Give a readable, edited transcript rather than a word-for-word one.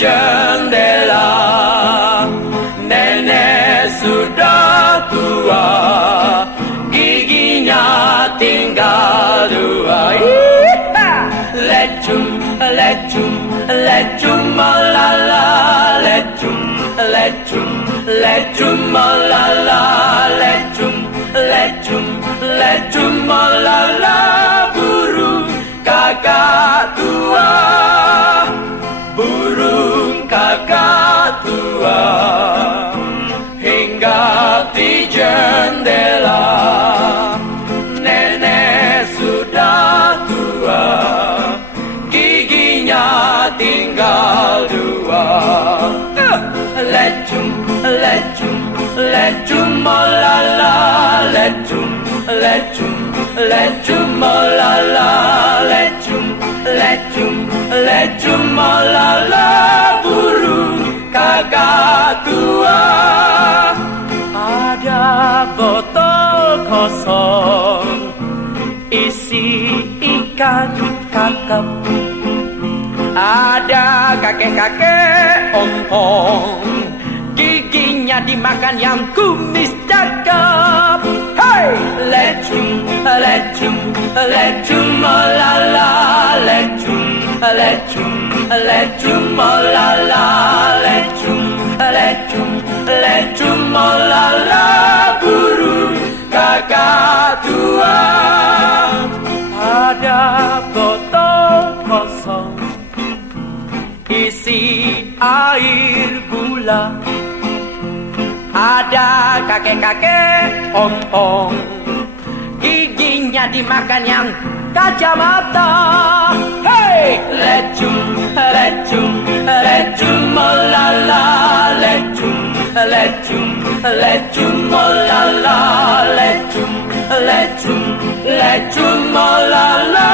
jendela. Nenek sudah tua, giginya tinggal dua. Lecum, lecum, lecum, malala. Lecum, lecum, lecum, malala. Lecum, lecum, lecum, malala. Burung kakak tua, burung kakak tua, hinggap di jendela. Nenek sudah tua, giginya tinggal dua. Lecum, lecum, lecum, malala. Lecum, lecum, lecum, malala. Lecum, lecum, lecum, malala. Burung kakak tua. Ada botol kosong isi ikan kakap. Ada kakek-kakek ompong, giginya dimakan yang kumis cakep. Hey! Lecum, lecum, lecum, malala. Lecum, lecum, lecum, malala. Lecum, lecum, lecum, malala. Burung kakak tua. Ada botol kosong isi air gula. Ada kakek-kakek ompong, giginya dimakan yang kacamata. Hey! Lecum, lecum, lecum, malala. Lecum, lecum, lecum, malala. Lecum, lecum, lecum, malala.